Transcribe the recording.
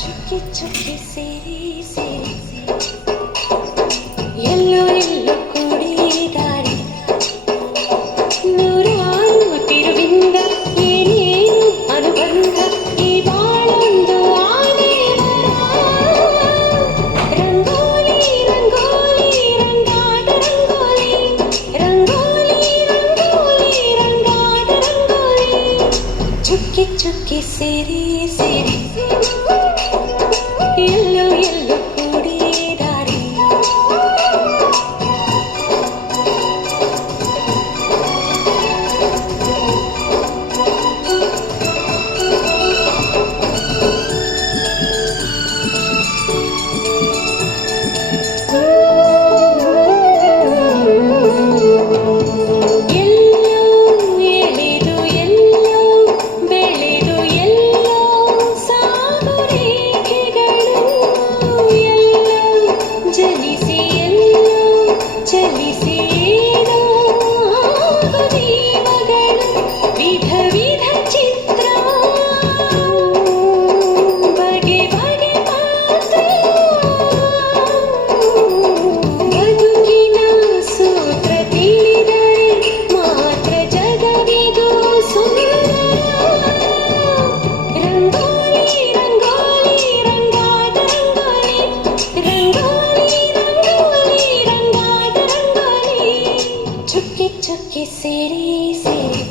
சுக்கி சுக்கி சிரி சிரி yellow yellow கூடி ದಾರಿ ನೂರಾರು ತಿರುವಿಂದ ಏನೇನು ಅನುಬಂಧ ಈ ಬಾಳೊಂದು ಆನೆ ರಂಗೋಲಿ ರಂಗೋಲಿ ರಂಗಾಟ ರಂಗೋಲಿ ರಂಗೋಲಿ ರಂಗೋಲಿ ರಂಗಾಟ ರಂಗೋಲಿ ಚುಕ್ಕಿ ಚುಕ್ಕಿ ಸಿರಿ ಸಿರಿ chuki chuki siri siri